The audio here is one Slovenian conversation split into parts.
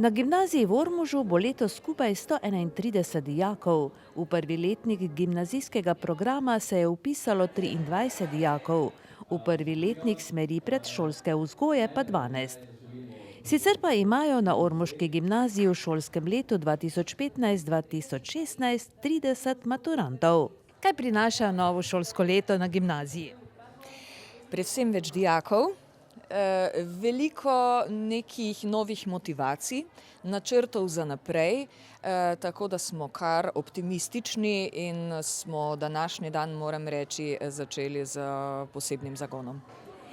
Na gimnaziji v Ormožu bo letos skupaj 131 dijakov. V prvi letnik gimnazijskega programa se je vpisalo 23 dijakov, v prvi letnik smeri predšolske vzgoje pa 12. Sicer pa imajo na ormoški gimnaziji v šolskem letu 2015-2016 30 maturantov. Kaj prinaša novo šolsko leto na gimnaziji? Predvsem več dijakov, veliko nekih novih motivacij, načrtov za naprej, tako da smo kar optimistični in smo današnji dan, moram reči, začeli z posebnim zagonom.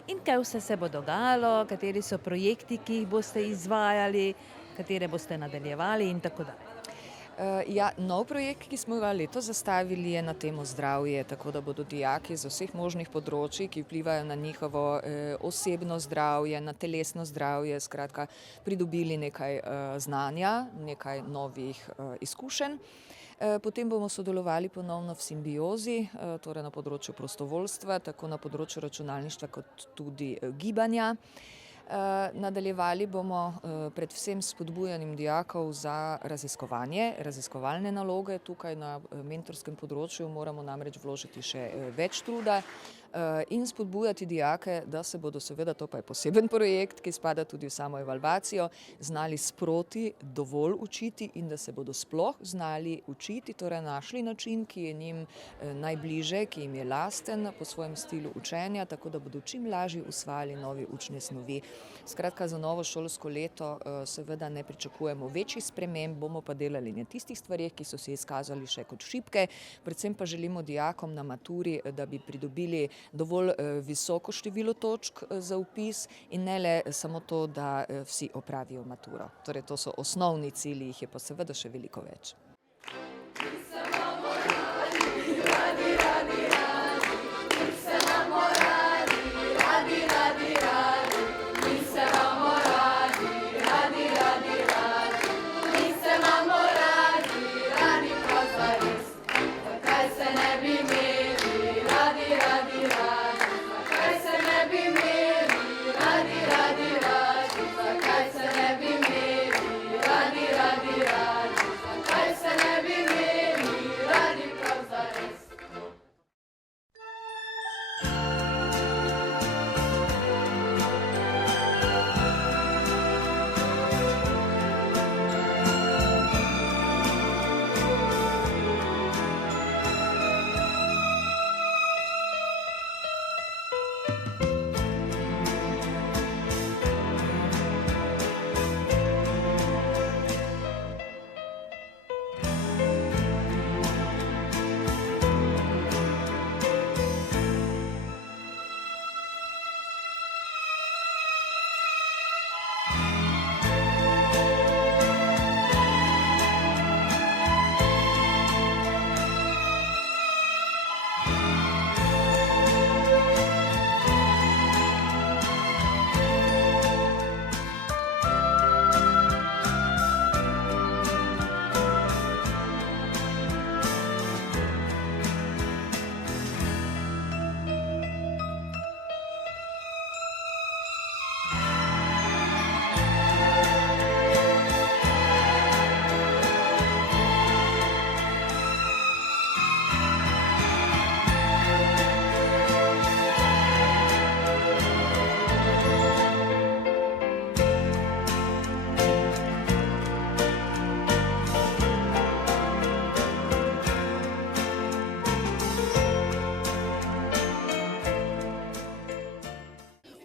In kaj vse se bo dogajalo, kateri so projekti, ki jih boste izvajali, katere boste nadaljevali in tako dalje? Nov projekt, ki smo ga letos zastavili, je na temo zdravje, tako da bodo dijaki z vseh možnih področij, ki vplivajo na njihovo osebno zdravje, na telesno zdravje, skratka, pridobili nekaj znanja, nekaj novih izkušenj. Potem bomo sodelovali ponovno v simbiozi, torej na področju prostovoljstva, tako na področju računalništva kot tudi gibanja. Nadaljevali bomo predvsem s spodbujanjem dijakov za raziskovanje, raziskovalne naloge. Tukaj na mentorskem področju moramo namreč vložiti še več truda in spodbujati dijake, da se bodo seveda, to pa je poseben projekt, ki spada tudi v samo evalvacijo, znali sproti dovolj učiti in da se bodo sploh znali učiti, torej našli način, ki je njim najbliže, ki jim je lasten po svojem stilu učenja, tako da bodo čim lažje usvajali nove učne snovi. Skratka, za novo šolsko leto seveda ne pričakujemo večjih sprememb, bomo pa delali na tistih stvareh, ki so se izkazali še kot šibke, predvsem pa želimo dijakom na maturi, da bi pridobili dovolj visoko število točk za vpis in ne le samo to, da vsi opravijo maturo. Torej, to so osnovni cilji, jih je pa seveda še veliko več.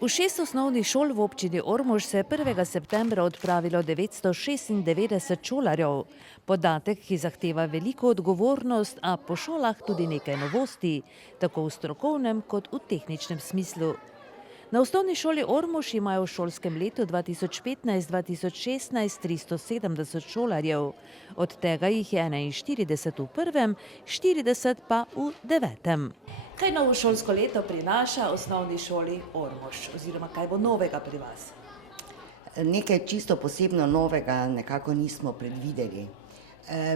V 6 osnovnih šol v občini Ormož se je 1. septembra odpravilo 996 šolarjev. Podatek, ki zahteva veliko odgovornost, a po šolah tudi nekaj novosti, tako v strokovnem kot v tehničnem smislu. Na osnovni šoli Ormož imajo v šolskem letu 2015-2016 370 šolarjev. Od tega jih je 41 v prvem, 40 pa v 9. Kaj novo šolsko leto prinaša osnovni šoli Ormož, oziroma kaj bo novega pri vas? Nekaj čisto posebno novega nekako nismo predvideli.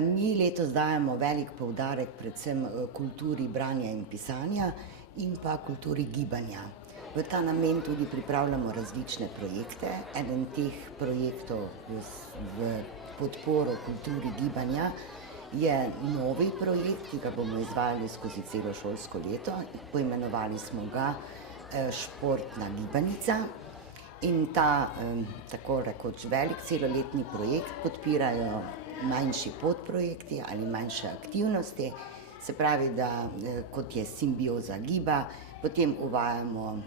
Mi letos dajemo velik poudarek predvsem kulturi branja in pisanja in pa kulturi gibanja. V ta namen tudi pripravljamo različne projekte. Eden teh projektov v podporo kulturi gibanja je novi projekt, ki ga bomo izvajali skozi celo šolsko leto. Poimenovali smo ga Športna gibanica. In ta tako rekoč velik celoletni projekt podpirajo manjši podprojekti ali manjše aktivnosti. Se pravi, da kot je simbioza giba, potem uvajamo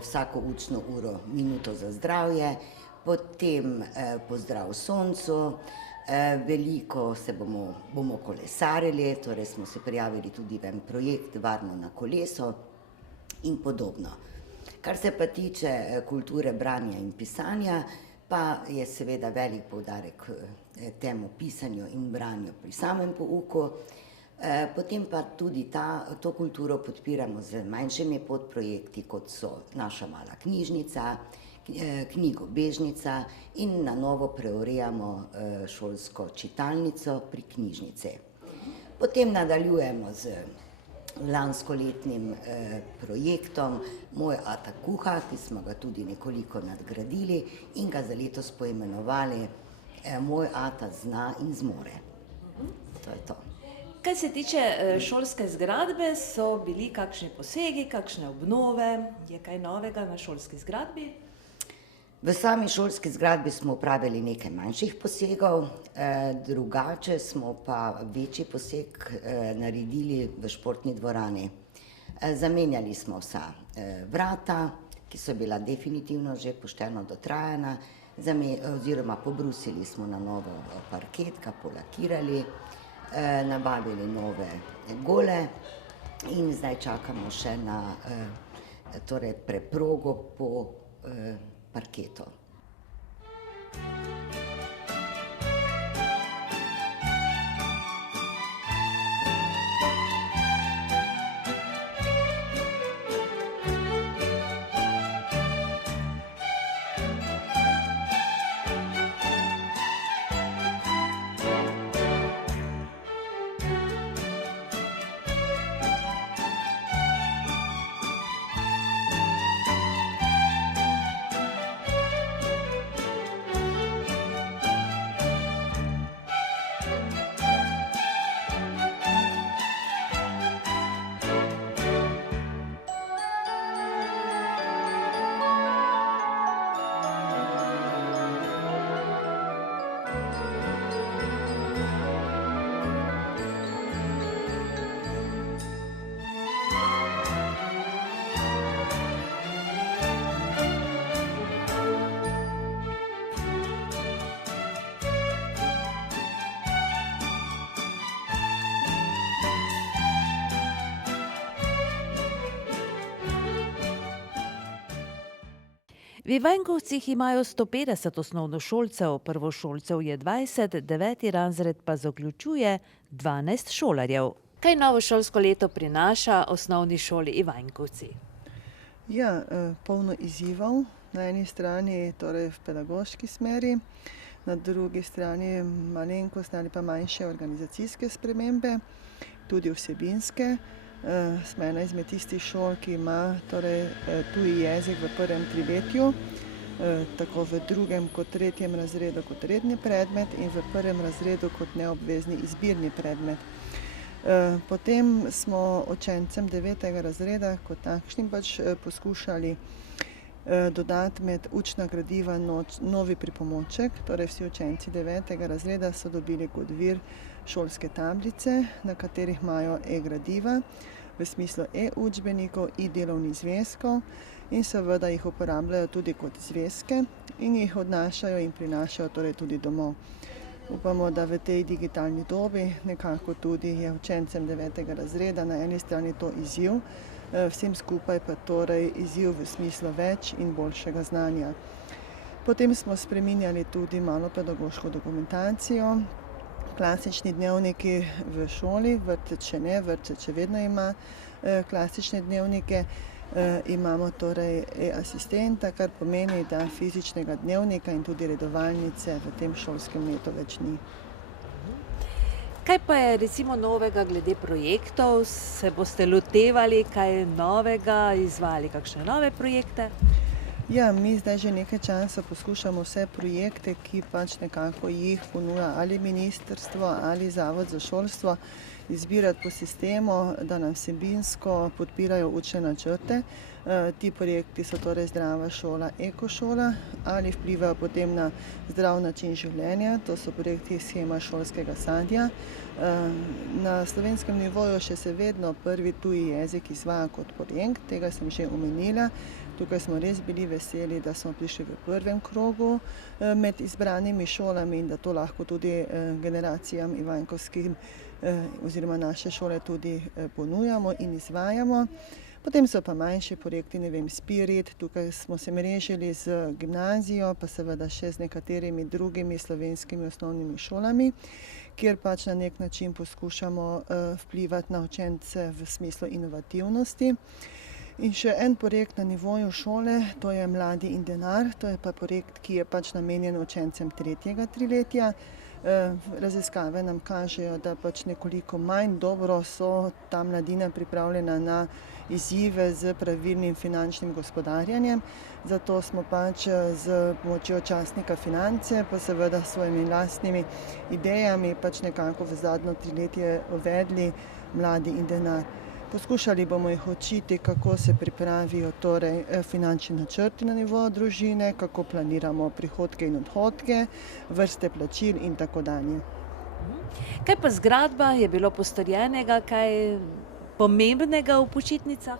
vsako učno uro minuto za zdravje, potem pozdrav soncu, veliko se bomo kolesarili, torej smo se prijavili tudi v en projekt Varno na kolesu in podobno. Kar se pa tiče kulture branja in pisanja, pa je seveda velik poudarek temu pisanju in branju pri samem pouku. Potem pa tudi to kulturo podpiramo z manjšimi podprojekti, kot so naša mala knjižnica, knjigobežnica in na novo preurejamo šolsko čitalnico pri knjižnici. Potem nadaljujemo z lanskoletnim projektom Moj ata kuha, ki smo ga tudi nekoliko nadgradili in ga za letos poimenovali Moj ata zna in zmore. To je to. Kaj se tiče šolske zgradbe, so bili kakšni posegi, kakšne obnove, je kaj novega na šolski zgradbi? V sami šolski zgradbi smo upravili nekaj manjših posegov, drugače smo pa večji poseg naredili v športni dvorani. Zamenjali smo vsa vrata, ki so bila definitivno že pošteno dotrajana, oziroma pobrusili smo na novo parket, ga polakirali, nabavili nove gole in zdaj čakamo še na preprogo po parketu. V Ivankovcih imajo 150 osnovnošolcev, prvošolcev je 20, 9. razred pa zaključuje 12 šolarjev. Kaj novo šolsko leto prinaša osnovni šoli Ivankovci? Ja, polno izzivov. Na eni strani torej v pedagoški smeri, na drugi strani malenkostne ali pa manjše organizacijske spremembe, tudi vsebinske. Smo ena izmed tistih šol, ki ima tuji jezik v prvem triletju, tako v drugem kot tretjem razredu kot redni predmet in v prvem razredu kot neobvezni izbirni predmet. Potem smo učencem 9. razreda kot takšnim poskušali dodati med učna gradiva novi pripomoček, torej vsi učenci 9. razreda so dobili kot vir šolske tablice, na katerih imajo e-gradiva, v smislu e-učbenikov, delovnih zvezkov in seveda jih uporabljajo tudi kot zvezke in jih odnašajo in prinašajo torej tudi domov. Upamo, da v tej digitalni dobi nekako tudi je učencem 9. razreda na eni strani to izziv, vsem skupaj pa torej izziv v smislu več in boljšega znanja. Potem smo spreminjali tudi malo pedagoško dokumentacijo, klasični dnevniki v šoli, vrtec še ne, vrtec še vedno ima klasične dnevnike. Imamo torej e-asistenta, kar pomeni, da fizičnega dnevnika in tudi redovalnice v tem šolskem letu več ni. Kaj pa je recimo novega glede projektov? Se boste lotevali kaj novega, izvajali kakšne nove projekte? Ja, mi zdaj že nekaj časa poskušamo vse projekte, ki pač nekako jih ponuja ali ministrstvo ali Zavod za šolstvo, izbirati po sistemu, da nam vsebinsko podpirajo učne načrte. Ti projekti so torej Zdrava šola, Ekošola ali vplivajo potem na zdrav način življenja. To so projekti shema šolskega sadja. Na slovenskem nivoju še se vedno prvi tuji jezik izvaja kot projekt, tega sem že omenila. Tukaj smo res bili veseli, da smo prišli v prvem krogu med izbranimi šolami in da to lahko tudi generacijam ivanjkovskim oziroma naše šole tudi ponujamo in izvajamo. Potem so pa manjši projekti, ne vem, Spirit, tukaj smo se mrežili z gimnazijo, pa seveda še z nekaterimi drugimi slovenskimi osnovnimi šolami, kjer pač na nek način poskušamo vplivati na učence v smislu inovativnosti. In še en projekt na nivoju šole, to je Mladi in denar, to je pa projekt, ki je pač namenjen učencem 3. triletja. Raziskave nam kažejo, da pač nekoliko manj dobro so ta mladina pripravljena na izzive z pravilnim finančnim gospodarjanjem. Zato smo pač z pomočjo časnika Finance, pa seveda s svojimi lastnimi idejami pač nekako v zadnjo triletje uvedli Mladi in denar. Poskušali bomo jih učiti, kako se pripravijo torej finančni načrti na nivoju družine, kako planiramo prihodke in odhodke, vrste plačil in tako dalje. Kaj pa zgradba, je bilo postorjenega kaj pomembnega v počitnicah?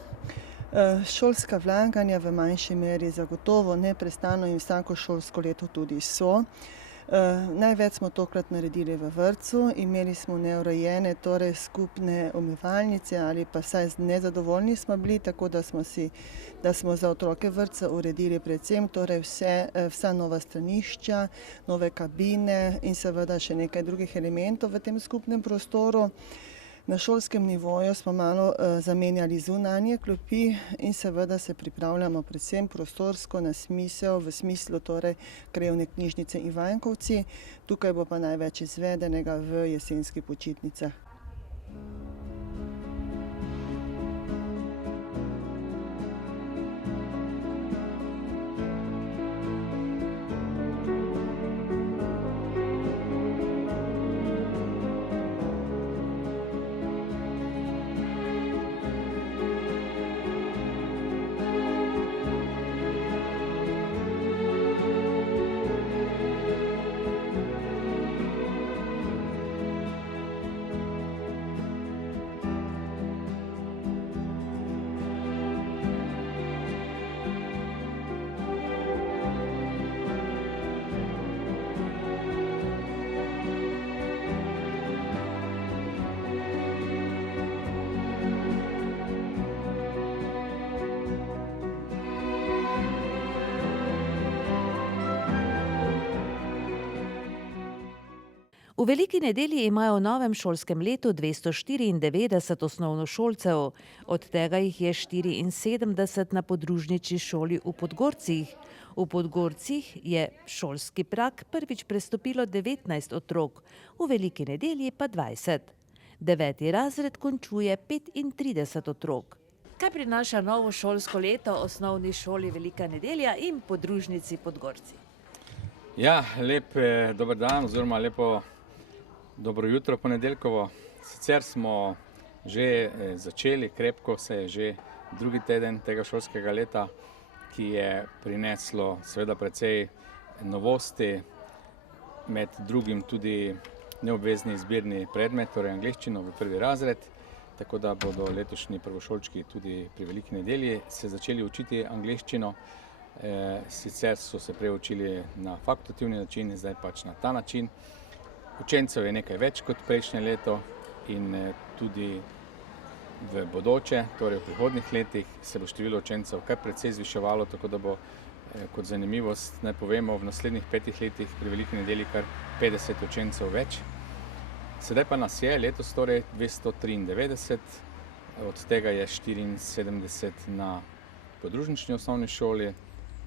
Šolska vlaganja v manjši meri zagotovo neprestano in vsako šolsko leto tudi so. Največ smo tokrat naredili v vrtcu, imeli smo neurejene, torej skupne umivalnice ali pa vsaj nezadovoljni smo bili, tako da smo za otroke vrtca uredili predvsem torej vsa nova stranišča, nove kabine in seveda še nekaj drugih elementov v tem skupnem prostoru. Na šolskem nivoju smo malo zamenjali zunanje klopi in seveda se pripravljamo predvsem prostorsko na smisel, v smislu torej krajevne knjižnice Ivanjkovci. Tukaj bo pa največ izvedenega v jesenskih počitnicah. V Veliki nedelji imajo v novem šolskem letu 294 osnovnošolcev, od tega jih je 74 na podružnični šoli v Podgorcih. V Podgorcih je šolski prag prvič prestopilo 19 otrok, v Veliki nedelji pa 20. 9. razred končuje 35 otrok. Kaj prinaša novo šolsko leto osnovni šoli Velika nedelja in podružnici Podgorci? Ja, lep dober dan oziroma lepo dobro jutro ponedeljkovo. Sicer smo že začeli, krepko se je že drugi teden tega šolskega leta, ki je prineslo seveda precej novosti, med drugim tudi neobvezni izbirni predmet, torej angleščino v 1. razred, tako da bodo letošnji prvošolčki tudi pri Veliki nedelji se začeli učiti angleščino. Sicer so se prej učili na fakultativni način, zdaj pač na ta način. Učencev je nekaj več kot prejšnje leto in tudi v bodoče, torej v prihodnjih letih, se bo število učencev kar precej zviševalo, tako da bo kot zanimivost, naj povemo, v naslednjih 5 letih pri Veliki nedelji kar 50 učencev več. Sedaj pa nas je letos torej 293, od tega je 74 na podružnični osnovni šoli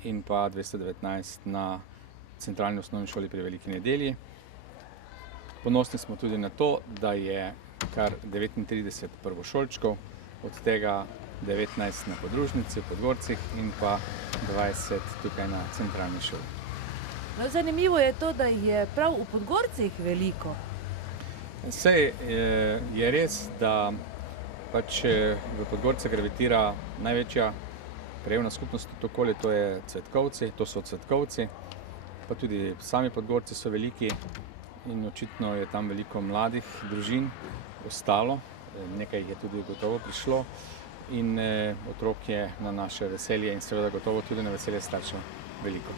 in pa 219 na centralni osnovni šoli pri Veliki nedelji. Ponosni smo tudi na to, da je kar 39 prvošolčkov, od tega 19 na podružnici v Podgorcih in pa 20 tukaj na centralni šoli. No, zanimivo je to, da je prav v Podgorcih veliko. Sej je res, da pač v Podgorce gravitira največja krajevna skupnost okolje, to je Cvetkovci, to so Cvetkovci, pa tudi sami Podgorci so veliki in očitno je tam veliko mladih družin ostalo, nekaj jih je tudi gotovo prišlo in otrok je na naše veselje in seveda gotovo tudi na veselje staršev veliko.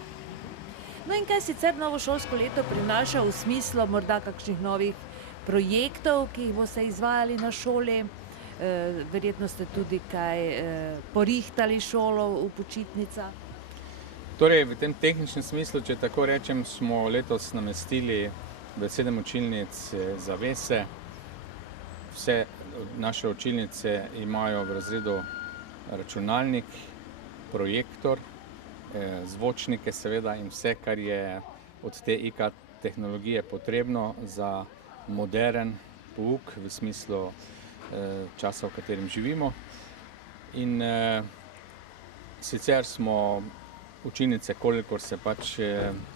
No in kaj sicer novo šolsko leto prinaša v smislu morda kakšnih novih projektov, ki jih boste izvajali na šoli? Verjetno ste tudi kaj porihtali šolo v počitnicah. Torej, v tem tehničnem smislu, če tako rečem, smo letos namestili v 7 učilnic zavese. Vse naše učilnice imajo v razredu računalnik, projektor, zvočnike seveda in vse, kar je od te IKT tehnologije potrebno za moderen pouk v smislu časa, v katerem živimo. In sicer smo učilnice, kolikor se pač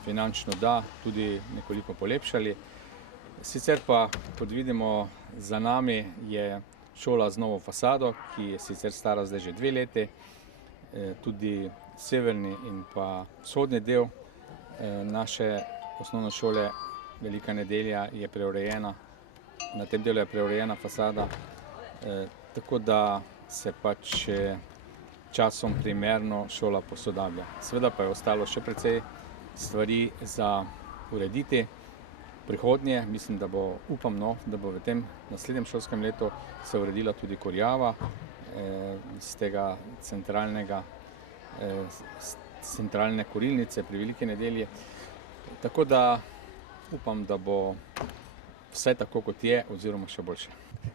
finančno da, tudi nekoliko polepšali. Sicer pa, kot vidimo, za nami je šola z novo fasado, ki je sicer stara zdaj že 2 leti. Tudi severni in pa vzhodni del naše osnovne šole Velika Nedelja je preurejena. Na tem delu je preurejena fasada, tako da se pač časom primerno šola posodablja. Seveda pa je ostalo še precej stvari za urediti. Prihodnje, mislim, da bo, upam, da bo v tem naslednjem šolskem letu se uredila tudi kurjava iz tega centralne kurilnice pri Veliki Nedelji. Tako da upam, da bo vse tako, kot je, oziroma še boljše.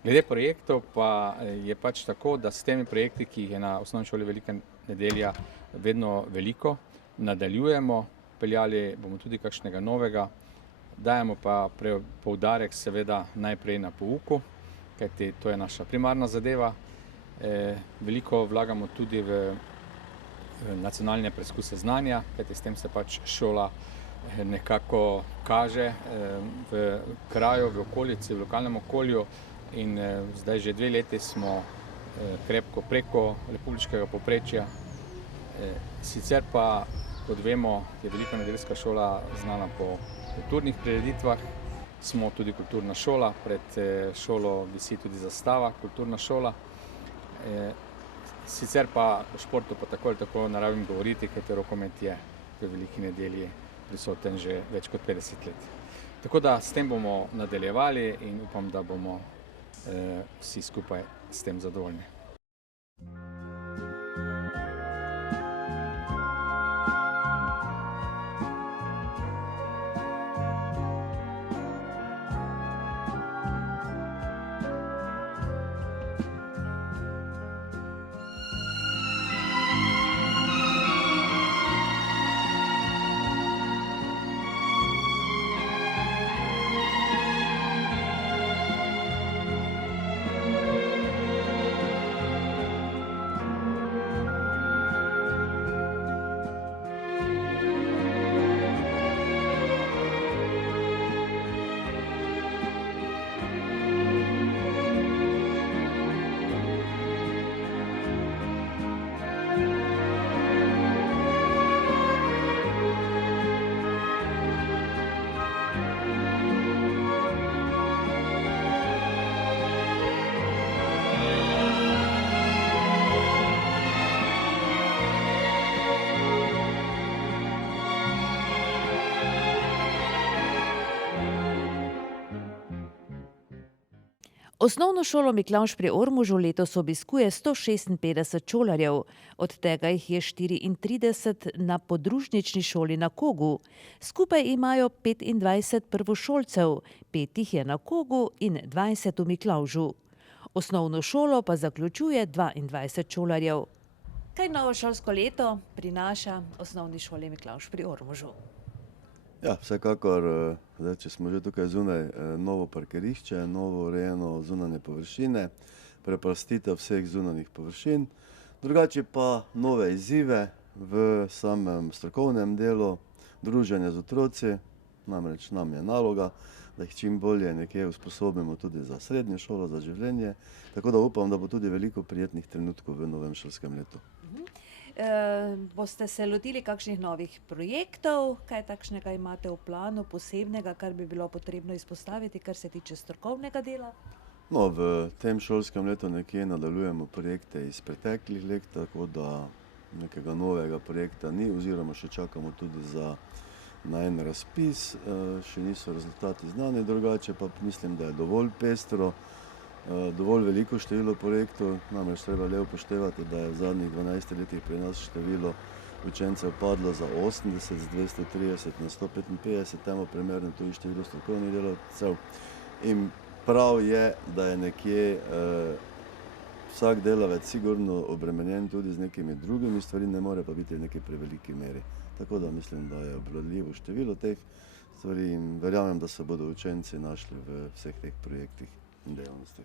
Glede projektov pa je pač tako, da s temi projekti, ki jih je na osnovni šoli Velika Nedelja vedno veliko, nadaljujemo, peljali bomo tudi kakšnega novega, dajemo pa poudarek seveda najprej na pouku, kajti to je naša primarna zadeva. Veliko vlagamo tudi v nacionalne preizkuse znanja, kajti s tem se pač šola nekako kaže v kraju, v okolici, v lokalnem okolju in zdaj že 2 leti smo krepko preko republiškega povprečja. Sicer pa, kot vemo, je Velika nedeljska šola znana po kulturnih prireditvah. Smo tudi kulturna šola, pred šolo visi tudi zastava, kulturna šola. Sicer pa o športu pa tako ali tako ne rabim govoriti, kajti rokomet je v Veliki Nedelji prisoten že več kot 50 let. Tako da s tem bomo nadaljevali in upam, da bomo vsi skupaj s tem zadovoljni. Osnovno šolo Miklavž pri Ormožu letos obiskuje 156 šolarjev, od tega jih je 34 na podružnični šoli na Kogu. Skupaj imajo 25 prvošolcev, 5 jih je na Kogu in 20 v Miklavžu. Osnovno šolo pa zaključuje 22 šolarjev. Kaj novo šolsko leto prinaša osnovni šoli Miklavž pri Ormožu? Ja, vsekakor, zdaj, če smo že tukaj zunaj, novo parkirišče, novo urejeno zunanje površine, preplastitev vseh zunanjih površin, drugače pa nove izzive v samem strokovnem delu, druženje z otroci, namreč nam je naloga, da jih čim bolje nekje usposobimo tudi za srednjo šolo, za življenje, tako da upam, da bo tudi veliko prijetnih trenutkov v novem šolskem letu. Boste se lotili kakšnih novih projektov, kaj takšnega imate v planu, posebnega, kar bi bilo potrebno izpostaviti, kar se tiče strokovnega dela? No, v tem šolskem letu nekje nadaljujemo projekte iz preteklih let, tako da nekega novega projekta ni, oziroma še čakamo tudi na en razpis, še niso rezultati znani, drugače pa mislim, da je dovolj pestro, dovolj veliko število projektov, namreč treba le upoštevati, da je v zadnjih 12 letih pri nas število učencev padlo za 80, z 230 na 155, temu primerno tudi število strokovnih delavcev. In prav je, da je nekje vsak delavec sigurno obremenjen tudi z nekimi drugimi stvarmi, ne more pa biti v neki preveliki meri. Tako da mislim, da je obvladljivo število teh stvari in verjamem, da se bodo učenci našli v vseh teh projektih in dejavnostih.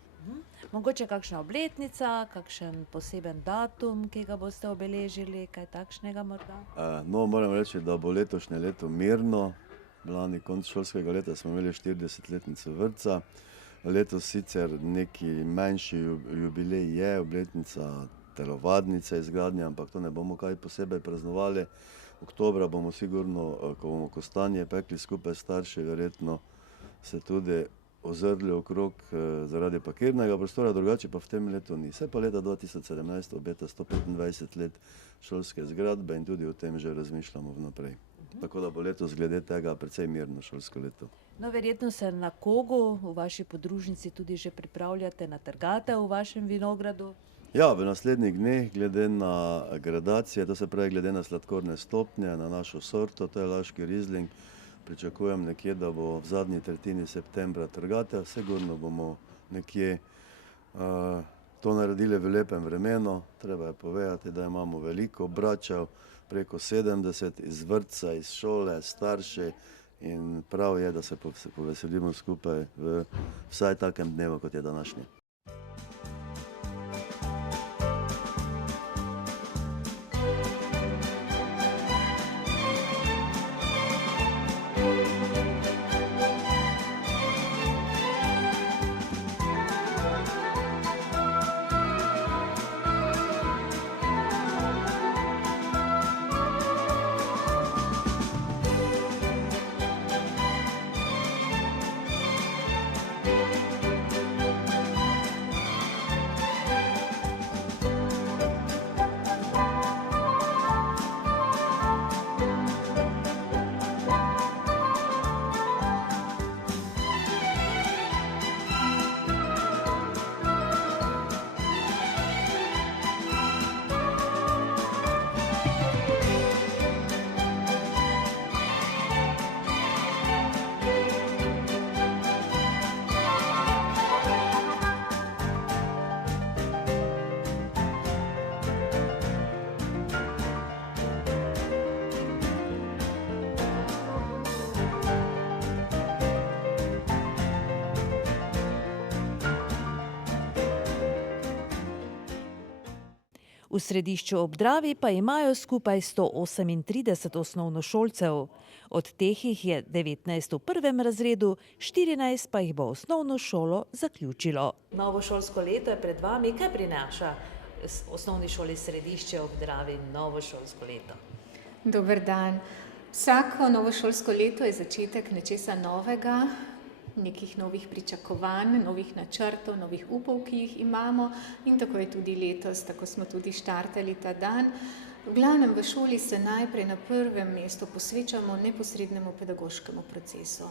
Mogoče kakšna obletnica, kakšen poseben datum, ki ga boste obeležili, kaj takšnega morda? No, moram reči, da bo letošnje leto mirno. Lani konec šolskega leta smo imeli 40-letnico vrtca. Letos sicer neki manjši jubilej je, obletnica telovadnice izgradnje, ampak to ne bomo kaj posebej praznovali. Oktobra bomo sigurno, ko bomo kostanje pekli skupaj s starši, verjetno se tudi ozrli okrog zaradi parkirnega prostora, drugače pa v tem letu ni. Se pa leta 2017 obeta 125 let šolske zgradbe in tudi o tem že razmišljamo vnaprej. Tako da bo letos glede tega precej mirno šolsko leto. No, verjetno se na Kogu v vaši podružnici tudi že pripravljate na trgate v vašem vinogradu. Ja, v naslednjih dneh, glede na gradacije, to se pravi glede na sladkorne stopnje, na našo sorto, to je laški rizling, pričakujem nekje, da bo v zadnji tretjini septembra trgatev. Sigurno bomo nekje to naredili v lepem vremenu. Treba je povedati, da imamo veliko bračev, preko 70 iz vrtca, iz šole, starši in prav je, da se poveselimo skupaj v vsaj takem dnevu, kot je današnji. V središču ob Dravi pa imajo skupaj 138 osnovnošolcev. Od teh jih je 19 v prvem razredu, 14 pa jih bo osnovno šolo zaključilo. Novo šolsko leto je pred vami. Kaj prinaša osnovni šoli Središče ob Dravi novo šolsko leto? Dober dan. Vsako novo šolsko leto je začetek nečesa novega, nekih novih pričakovanj, novih načrtov, novih upov, ki jih imamo, in tako je tudi letos, tako smo tudi štartali ta dan. V glavnem v šoli se najprej na prvem mestu posvečamo neposrednemu pedagoškemu procesu.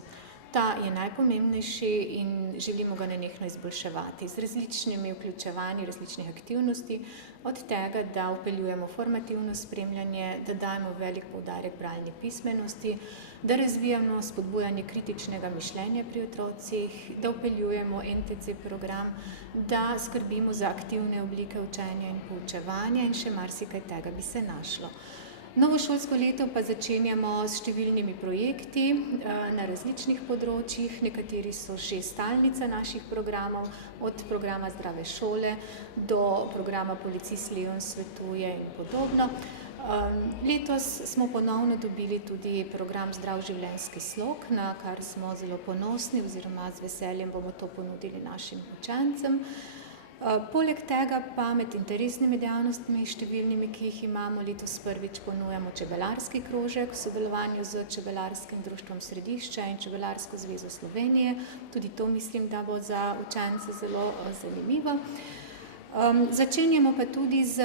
Ta je najpomembnejši in želimo ga nenehno izboljševati z različnimi vključevanji različnih aktivnosti, od tega, da vpeljujemo formativno spremljanje, da dajemo velik poudarek bralni pismenosti, da razvijamo spodbujanje kritičnega mišljenja pri otrocih, da vpeljujemo NTC program, da skrbimo za aktivne oblike učenja in poučevanja in še marsikaj tega bi se našlo. Novo šolsko leto pa začenjamo s številnimi projekti na različnih področjih. Nekateri so že stalnica naših programov, od programa Zdrave šole do programa Policist Leon svetuje in podobno. Letos smo ponovno dobili tudi program Zdrav življenjski slog, na kar smo zelo ponosni oziroma z veseljem bomo to ponudili našim učencem. Poleg tega pa med interesnimi dejavnostmi, številnimi, ki jih imamo, letos prvič ponujamo čebelarski krožek v sodelovanju z Čebelarskim društvom Središče in Čebelarsko zvezo Slovenije. Tudi to mislim, da bo za učence zelo zanimivo. Začenjamo pa tudi z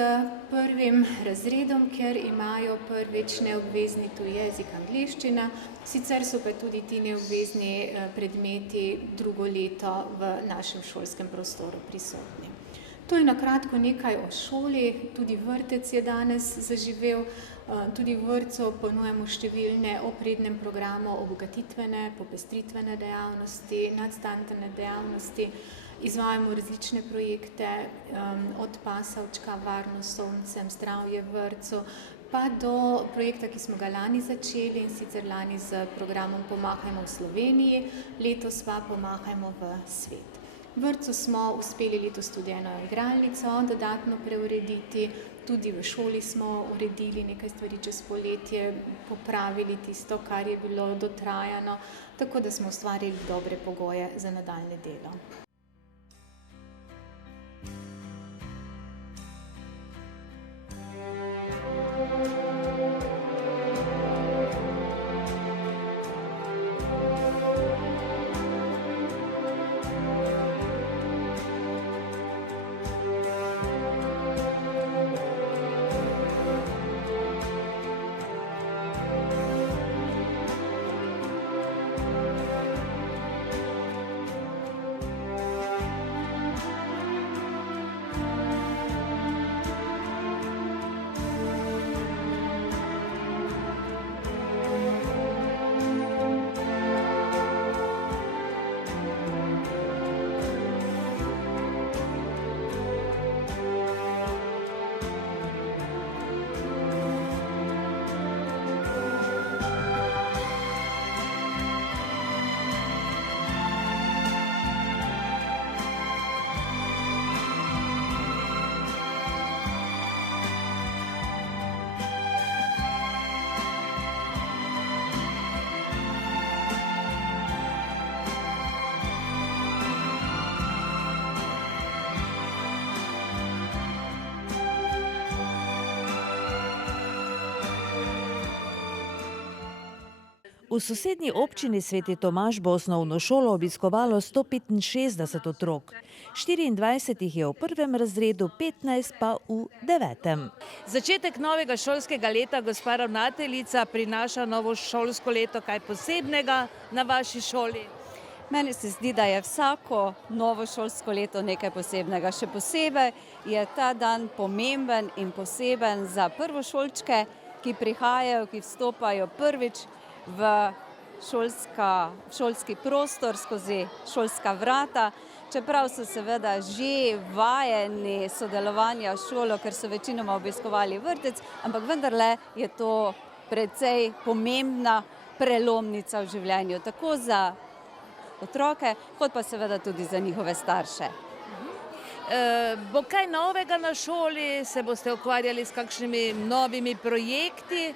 1. razredom, kjer imajo prvič neobvezni tuji jezik angleščina, sicer so pa tudi ti neobvezni predmeti drugo leto v našem šolskem prostoru prisotni. To je na kratko nekaj o šoli, tudi vrtec je danes zaživel, tudi v vrtcu ponujamo številne o prednem programu obogatitvene, popestritvene dejavnosti, nadstandardne dejavnosti. Izvajamo različne projekte, od pasovčka, varnost s soncem, zdravje v vrtcu, pa do projekta, ki smo ga lani začeli, in sicer lani z programom Pomahajmo v Sloveniji, letos pa Pomahajmo v svet. V vrtcu smo uspeli letos tudi eno igralnico dodatno preurediti, tudi v šoli smo uredili nekaj stvari čez poletje, popravili tisto, kar je bilo dotrajano, tako da smo ustvarili dobre pogoje za nadaljnje delo. V sosednji občini Sveti Tomaž bo osnovno šolo obiskovalo 165 otrok. 24 jih je v 1. razredu, 15 pa v 9. Začetek novega šolskega leta, gospa ravnateljica, prinaša novo šolsko leto kaj posebnega na vaši šoli? Meni se zdi, da je vsako novo šolsko leto nekaj posebnega. Še posebej je ta dan pomemben in poseben za prvošolčke, ki prihajajo, ki vstopajo prvič v šolski prostor skozi šolska vrata, čeprav so seveda že vajeni sodelovanja s šolo, ker so večinoma obiskovali vrtec, ampak vendarle je to precej pomembna prelomnica v življenju, tako za otroke, kot pa seveda tudi za njihove starše. Bo kaj novega na šoli? Se boste ukvarjali s kakšnimi novimi projekti?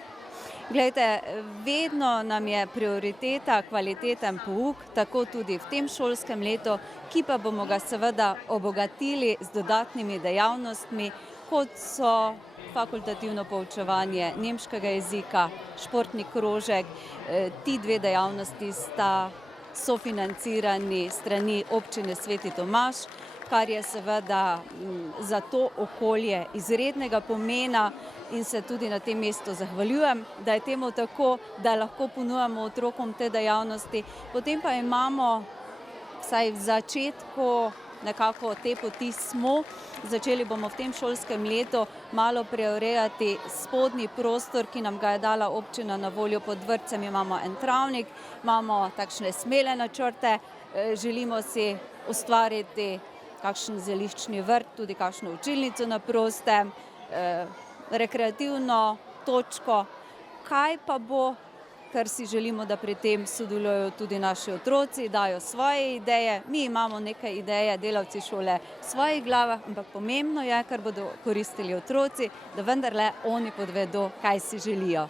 Glejte, vedno nam je prioriteta kvaliteten pouk, tako tudi v tem šolskem letu, ki pa bomo ga seveda obogatili z dodatnimi dejavnostmi, kot so fakultativno poučevanje nemškega jezika, športni krožek. Ti dve dejavnosti sta sofinancirani strani občine Sveti Tomaž, kar je seveda za to okolje izrednega pomena in se tudi na tem mestu zahvaljujem, da je temu tako, da lahko ponujamo otrokom te dejavnosti. Potem pa imamo vsaj v začetku nekako te poti smo. Začeli bomo v tem šolskem letu malo preurejati spodnji prostor, ki nam ga je dala občina na voljo. Pod vrtcem imamo en travnik, imamo takšne smele načrte, želimo si ustvariti kakšen zeliščni vrt, tudi kakšno učilnico na prostem, rekreativno točko. Kaj pa bo, ker si želimo, da pri tem sodelujo tudi naši otroci, dajo svoje ideje. Mi imamo neke ideje, delavci šole v svojih glavah, ampak pomembno je, kar bodo koristili otroci, da vendarle oni podvedo, kaj si želijo.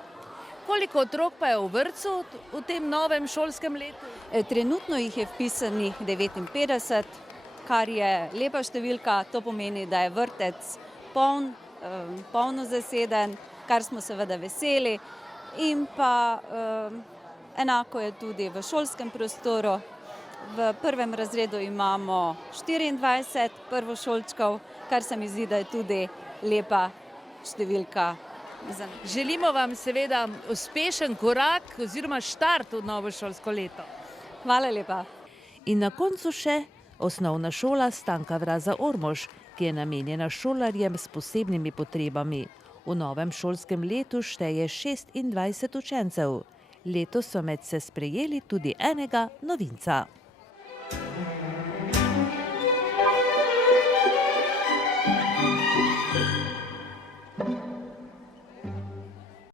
Koliko otrok pa je v vrtcu v tem novem šolskem letu? Trenutno jih je vpisanih 59, kar je lepa številka. To pomeni, da je vrtec polno zaseden, kar smo seveda veseli. In pa enako je tudi v šolskem prostoru. V prvem razredu imamo 24 prvošolčkov, kar se mi zdi, da je tudi lepa številka. Želimo vam seveda uspešen korak oziroma štart v novo šolsko leto. Hvala lepa. In na koncu še osnovna šola Stanka Vraza Ormož, ki je namenjena šolarjem s posebnimi potrebami. V novem šolskem letu šteje 26 učencev. Letos so medse sprejeli tudi enega novinca.